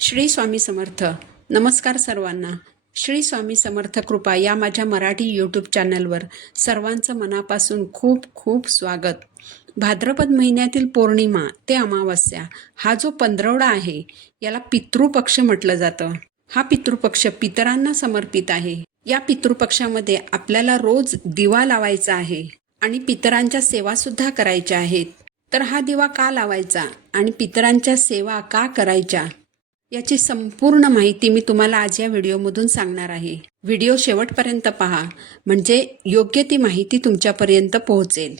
श्री स्वामी समर्थ. नमस्कार सर्वांना. श्री स्वामी समर्थ कृपा या माझ्या मराठी यूट्यूब चॅनलवर सर्वांचं मनापासून खूप खूप स्वागत. भाद्रपद महिन्यातील पौर्णिमा ते अमावस्या हा जो पंधरवडा आहे याला पितृपक्ष म्हटलं जातं. हा पितृपक्ष पितरांना समर्पित आहे. या पितृपक्षामध्ये आपल्याला रोज दिवा लावायचा आहे आणि पितरांच्या सेवा सुद्धा करायच्या आहेत. तर हा दिवा का लावायचा आणि पितरांच्या सेवा का करायच्या याची संपूर्ण माहिती मी तुम्हाला आज या व्हिडिओमधून सांगणार आहे. व्हिडिओ शेवटपर्यंत पहा म्हणजे योग्य ती माहिती तुमच्यापर्यंत पोहोचेल.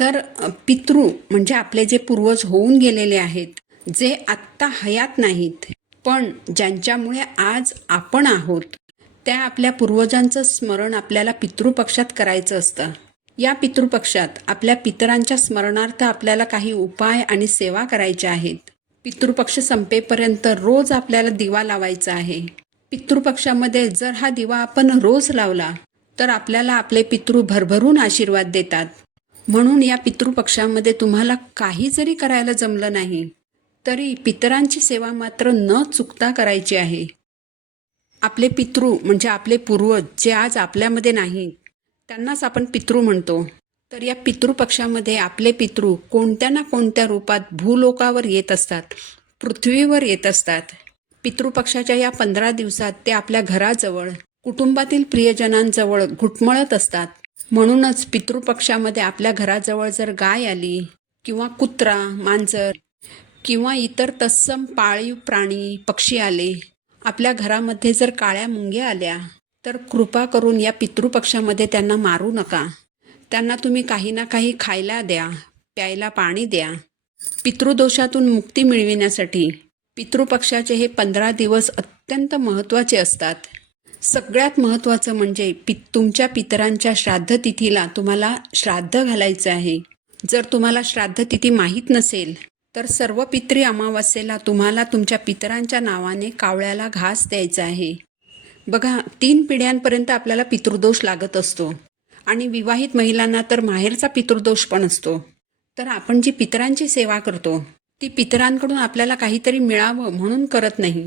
तर पितृ म्हणजे आपले जे पूर्वज होऊन गेलेले आहेत, जे आत्ता हयात नाहीत, पण ज्यांच्यामुळे आज आपण आहोत, त्या आपल्या पूर्वजांचं स्मरण आपल्याला पितृपक्षात करायचं असतं. या पितृपक्षात आपल्या पितरांच्या स्मरणार्थ आपल्याला काही उपाय आणि सेवा करायच्या आहेत. पितृपक्ष संपेपर्यंत रोज आपल्याला दिवा लावायचा आहे. पितृपक्षामध्ये जर हा दिवा आपण रोज लावला तर आपल्याला आपले पितृ भरभरून आशीर्वाद देतात. म्हणून या पितृपक्षामध्ये तुम्हाला काही जरी करायला जमलं नाही तरी पितरांची सेवा मात्र न चुकता करायची आहे. आपले पितृ म्हणजे आपले पूर्वज जे आज आपल्यामध्ये नाहीत त्यांनाच आपण पितृ म्हणतो. तर या पितृपक्षामध्ये आपले पितृ कोणत्या ना कोणत्या रूपात भूलोकावर येत असतात, पृथ्वीवर येत असतात. पितृपक्षाच्या या 15 दिवसात ते आपल्या घराजवळ, कुटुंबातील प्रियजनांजवळ घुटमळत असतात. म्हणूनच पितृपक्षामध्ये आपल्या घराजवळ जर गाय आली किंवा कुत्रा, मांजर किंवा इतर तत्सम पाळीव प्राणी, पक्षी आले, आपल्या घरामध्ये जर काळ्या मुंग्या आल्या तर कृपा करून या पितृपक्षामध्ये त्यांना मारू नका. त्यांना तुम्ही काही ना काही खायला द्या, प्यायला पाणी द्या. पितृदोषातून मुक्ती मिळविण्यासाठी पितृपक्षाचे हे 15 दिवस अत्यंत महत्त्वाचे असतात. सगळ्यात महत्त्वाचं म्हणजे तुमच्या पितरांच्या श्राद्ध तिथीला तुम्हाला श्राद्ध घालायचं आहे. जर तुम्हाला श्राद्ध तिथी माहीत नसेल तर सर्व पितरी अमावस्येला तुम्हाला तुमच्या पितरांच्या नावाने कावळ्याला घास द्यायचा आहे. बघा, 3 पिढ्यांपर्यंत आपल्याला पितृदोष लागत असतो आणि विवाहित महिलांना तर माहेरचा पितृदोष पण असतो. तर आपण जी पितरांची सेवा करतो ती पितरांकडून आपल्याला काहीतरी मिळावं म्हणून करत नाही,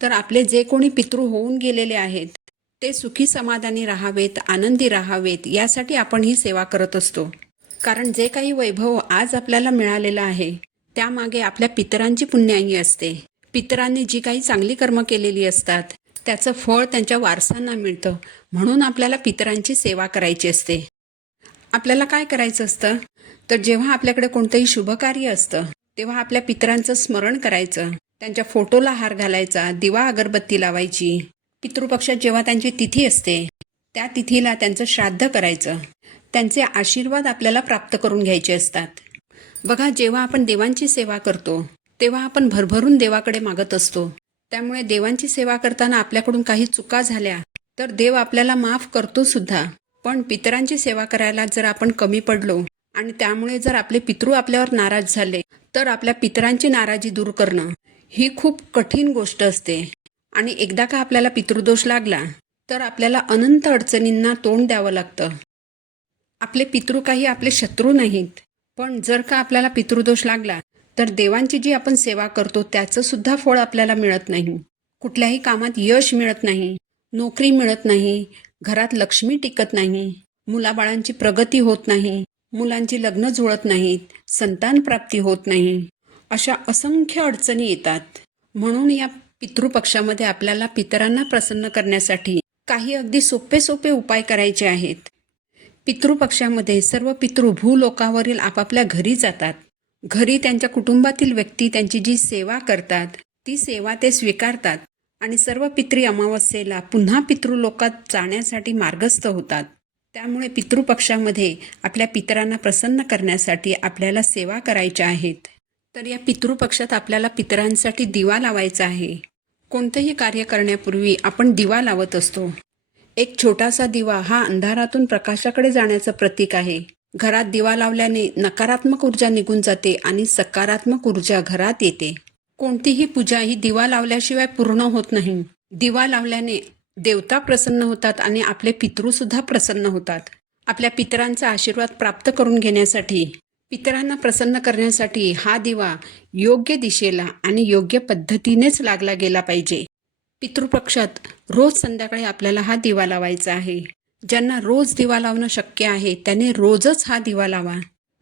तर आपले जे कोणी पितृ होऊन गेलेले आहेत ते सुखी समाधानी राहावेत, आनंदी राहावेत यासाठी आपण ही सेवा करत असतो. कारण जे काही वैभव आज आपल्याला मिळालेलं आहे त्यामागे आपल्या पितरांची पुण्याई असते. पितरांनी जी काही चांगली कर्म केलेली असतात त्याचं फळ त्यांच्या वारसांना मिळतं. म्हणून आपल्याला पितरांची सेवा करायची असते. आपल्याला काय करायचं असतं तर जेव्हा आपल्याकडे कोणतंही शुभकार्य असतं तेव्हा आपल्या पितरांचं स्मरण करायचं, त्यांच्या फोटोला हार घालायचा, दिवा अगरबत्ती लावायची. पितृपक्षात जेव्हा त्यांची तिथी असते त्या तिथीला त्यांचं श्राद्ध करायचं. त्यांचे आशीर्वाद आपल्याला प्राप्त करून घ्यायचे असतात. बघा, जेव्हा आपण देवांची सेवा करतो तेव्हा आपण भरभरून देवाकडे मागत असतो. त्यामुळे देवांची सेवा करताना आपल्याकडून काही चुका झाल्या तर देव आपल्याला माफ करतो सुद्धा. पण पितरांची सेवा करायला जर आपण कमी पडलो आणि त्यामुळे जर आपले पितृ आपल्यावर नाराज झाले तर आपल्या पितरांची नाराजी दूर करणं ही खूप कठीण गोष्ट असते. आणि एकदा का आपल्याला पितृदोष लागला तर आपल्याला अनंत अडचणींना तोंड द्यावं लागतं. आपले पितृ काही आपले शत्रू नाहीत, पण जर का आपल्याला पितृदोष लागला तर देवांची जी आपण सेवा करतो त्याचं सुद्धा फळ आपल्याला मिळत नाही. कुठल्याही कामात यश मिळत नाही, नोकरी मिळत नाही, घरात लक्ष्मी टिकत नाही, मुलाबाळांची प्रगती होत नाही, मुलांची लग्न जुळत नाहीत, संतान प्राप्ती होत नाही, अशा असंख्य अडचणी येतात. म्हणून या पितृपक्षामध्ये आपल्याला पितरांना प्रसन्न करण्यासाठी काही अगदी सोपे सोपे उपाय करायचे आहेत. पितृपक्षामध्ये सर्व पितृ भूलोकावरील आपापल्या घरी जातात. घरी त्यांच्या कुटुंबातील व्यक्ती त्यांची जी सेवा करतात ती सेवा ते स्वीकारतात आणि सर्व पितरी अमावस्येला पुन्हा पितृलोकात जाण्यासाठी मार्गस्थ होतात. त्यामुळे पितृपक्षामध्ये आपल्या पितरांना प्रसन्न करण्यासाठी आपल्याला सेवा करायच्या आहेत. तर या पितृपक्षात आपल्याला पितरांसाठी दिवा लावायचा आहे. कोणतेही कार्य करण्यापूर्वी आपण दिवा लावत असतो. एक छोटासा दिवा हा अंधारातून प्रकाशाकडे जाण्याचं प्रतीक आहे. घरात दिवा लावल्याने नकारात्मक ऊर्जा निघून जाते आणि सकारात्मक ऊर्जा घरात येते. कोणतीही पूजा ही दिवा लावल्याशिवाय पूर्ण होत नाही. दिवा लावल्याने देवता प्रसन्न होतात आणि आपले पितृसुद्धा प्रसन्न होतात. आपल्या पितरांचा आशीर्वाद प्राप्त करून घेण्यासाठी पितरांना प्रसन्न करण्यासाठी हा दिवा योग्य दिशेला आणि योग्य पद्धतीनेच लागला गेला पाहिजे. पितृपक्षात रोज संध्याकाळी आपल्याला हा दिवा लावायचा आहे. ज्यांना रोज दिवा लावणं शक्य आहे त्यांनी रोजच हा दिवा लावा.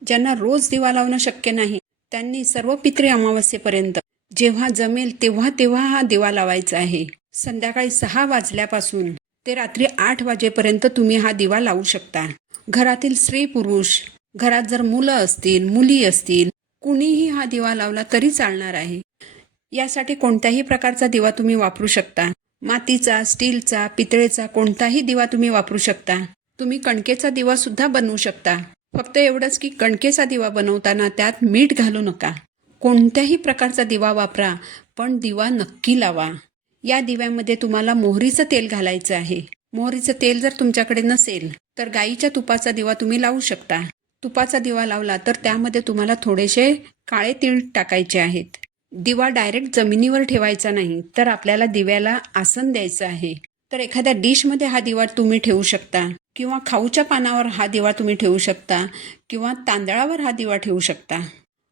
ज्यांना रोज दिवा लावणं शक्य नाही त्यांनी सर्व पितृ अमावस्येपर्यंत जेव्हा जमेल तेव्हा तेव्हा हा दिवा लावायचा आहे. संध्याकाळी 6 वाजल्यापासून ते रात्री 8 वाजेपर्यंत तुम्ही हा दिवा लावू शकता. घरातील स्त्री पुरुष, घरात जर मुलं असतील, मुली असतील, कुणीही हा दिवा लावला तरी चालणार आहे. यासाठी कोणत्याही प्रकारचा दिवा तुम्ही वापरू शकता. मातीचा, स्टीलचा, पितळेचा कोणताही दिवा तुम्ही वापरू शकता. तुम्ही कणकेचा दिवा सुद्धा बनवू शकता. फक्त एवढंच की कणकेचा दिवा बनवताना त्यात मीठ घालू नका. कोणत्याही प्रकारचा दिवा वापरा, पण दिवा नक्की लावा. या दिव्यामध्ये तुम्हाला मोहरीचं तेल घालायचं आहे. मोहरीचं तेल जर तुमच्याकडे नसेल तर गाईच्या तुपाचा दिवा तुम्ही लावू शकता. तुपाचा दिवा लावला तर त्यामध्ये तुम्हाला थोडेसे काळे तीळ टाकायचे आहेत. दिवा डायरेक्ट जमिनीवर ठेवायचा नाही, तर आपल्याला दिव्याला आसन द्यायचं आहे. तर एखाद्या डिशमध्ये हा दिवा तुम्ही ठेवू शकता किंवा खाऊच्या पानावर हा दिवा तुम्ही ठेवू शकता किंवा तांदळावर हा दिवा ठेवू शकता.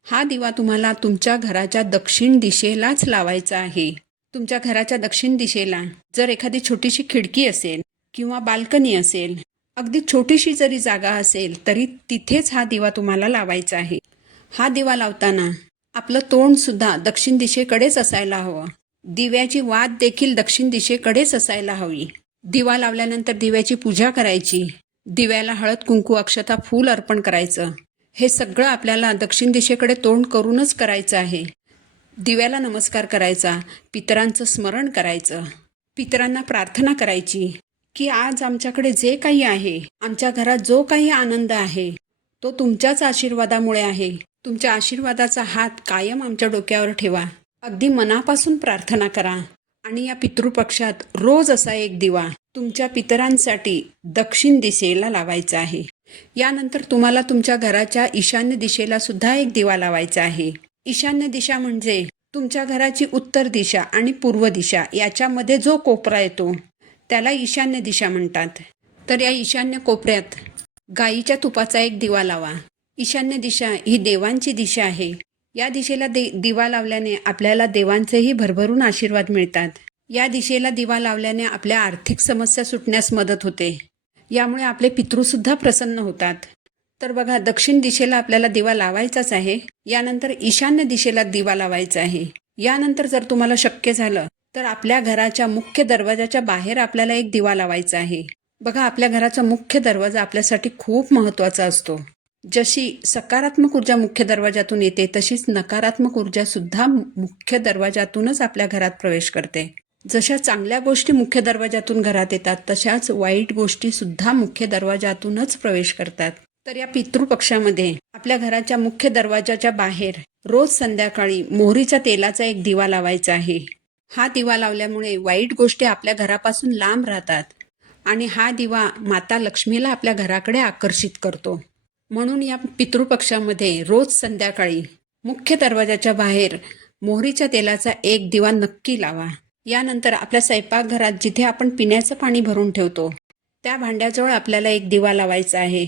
हा दिवा तुम्हाला तुमच्या घराच्या दक्षिण दिशेलाच लावायचा आहे. तुमच्या घराच्या दक्षिण दिशेला जर एखादी छोटीशी खिडकी असेल किंवा बाल्कनी असेल, अगदी छोटीशी जरी जागा असेल तरी तिथेच हा दिवा तुम्हाला लावायचा आहे. हा दिवा लावताना आपलं तोंड सुद्धा दक्षिण दिशेकडेच असायला हवं. दिव्याची वात देखील दक्षिण दिशेकडेच असायला हवी. दिवा लावल्यानंतर दिव्याची पूजा करायची. दिव्याला हळद, कुंकू, अक्षता, फूल अर्पण करायचं. हे सगळं आपल्याला दक्षिण दिशेकडे तोंड करूनच करायचं आहे. दिव्याला नमस्कार करायचा, पितरांचं स्मरण करायचं, पितरांना प्रार्थना करायची की आज आमच्याकडे जे काही आहे, आमच्या घरात जो काही आनंद आहे तो तुमच्याच आशीर्वादामुळे आहे. तुमच्या आशीर्वादाचा हात कायम आमच्या डोक्यावर ठेवा. अगदी मनापासून प्रार्थना करा. आणि या पितृपक्षात रोज असा एक दिवा तुमच्या पितरांसाठी दक्षिण दिशेला लावायचा आहे. यानंतर तुम्हाला तुमच्या घराच्या ईशान्य दिशेला सुद्धा एक दिवा लावायचा आहे. ईशान्य दिशा म्हणजे तुमच्या घराची उत्तर दिशा आणि पूर्व दिशा याच्यामध्ये जो कोपरा येतो त्याला ईशान्य दिशा म्हणतात. तर या ईशान्य कोपऱ्यात गाईच्या तुपाचा एक दिवा लावा. ईशान्य दिशा ही देवांची दिशा आहे. या दिशेला दिवा लावल्याने आपल्याला देवांचेही भरभरून आशीर्वाद मिळतात. या दिशेला दिवा लावल्याने आपल्या आर्थिक समस्या सुटण्यास मदत होते. यामुळे आपले पितृसुद्धा प्रसन्न होतात. तर बघा, दक्षिण दिशेला आपल्याला दिवा लावायचाच आहे. यानंतर ईशान्य दिशेला दिवा लावायचा आहे. यानंतर जर तुम्हाला शक्य झालं तर आपल्या घराच्या मुख्य दरवाजाच्या बाहेर आपल्याला एक दिवा लावायचा आहे. बघा, आपल्या घराचा मुख्य दरवाजा आपल्यासाठी खूप महत्त्वाचा असतो. जशी सकारात्मक ऊर्जा मुख्य दरवाजातून येते तशीच नकारात्मक ऊर्जा सुद्धा मुख्य दरवाजातूनच आपल्या घरात प्रवेश करते. जशा चांगल्या गोष्टी मुख्य दरवाजातून घरात येतात तशाच वाईट गोष्टी सुद्धा मुख्य दरवाजातूनच प्रवेश करतात. तर या पितृपक्षामध्ये आपल्या घराच्या मुख्य दरवाजाच्या बाहेर रोज संध्याकाळी मोहरीच्या तेलाचा एक दिवा लावायचा आहे. हा दिवा लावल्यामुळे वाईट गोष्टी आपल्या घरापासून लांब राहतात आणि हा दिवा माता लक्ष्मीला आपल्या घराकडे आकर्षित करतो. म्हणून या पितृपक्षामध्ये रोज संध्याकाळी मुख्य दरवाजाच्या बाहेर मोहरीच्या तेलाचा एक दिवा नक्की लावा. यानंतर आपल्या स्वयंपाकघरात जिथे आपण पिण्याचं पाणी भरून ठेवतो त्या भांड्याजवळ आपल्याला एक दिवा लावायचा आहे.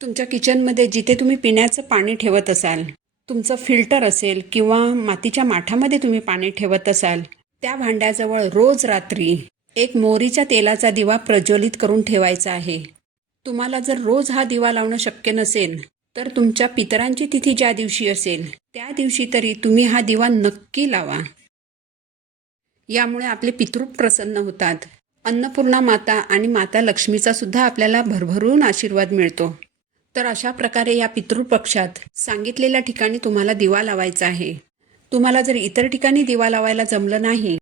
तुमच्या किचनमध्ये जिथे तुम्ही पिण्याचं पाणी ठेवत असाल, तुमचं फिल्टर असेल किंवा मातीच्या माठामध्ये तुम्ही पाणी ठेवत असाल, त्या भांड्याजवळ रोज रात्री एक मोहरीच्या तेलाचा दिवा प्रज्वलित करून ठेवायचा आहे. तुम्हाला जर रोज हा दिवा लावणं शक्य नसेल तर तुमच्या पितरांची तिथी ज्या दिवशी असेल त्या दिवशी तरी तुम्ही हा दिवा नक्की लावा. यामुळे आपले पितृ प्रसन्न होतात. अन्नपूर्णा माता आणि माता लक्ष्मीचा सुद्धा आपल्याला भरभरून आशीर्वाद मिळतो. तर अशा प्रकारे या पितृपक्षात सांगितलेल्या ठिकाणी तुम्हाला दिवा लावायचा आहे. तुम्हाला जर इतर ठिकाणी दिवा लावायला जमलं नाही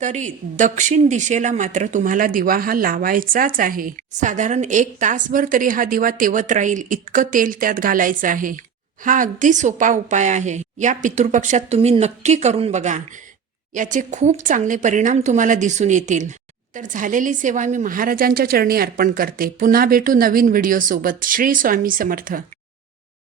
तरी दक्षिण दिशेला मात्र तुम्हाला दिवा हा लावायचाच आहे. साधारण 1 तासभर तरी हा दिवा तेवत राहील इतकं तेल त्यात घालायचं आहे. हा अगदी सोपा उपाय आहे. या पितृपक्षात तुम्ही नक्की करून बघा. याचे खूप चांगले परिणाम तुम्हाला दिसून येतील. तर झालेली सेवा मी महाराजांच्या चरणी अर्पण करते. पुन्हा भेटू नवीन व्हिडिओसोबत. श्री स्वामी समर्थ.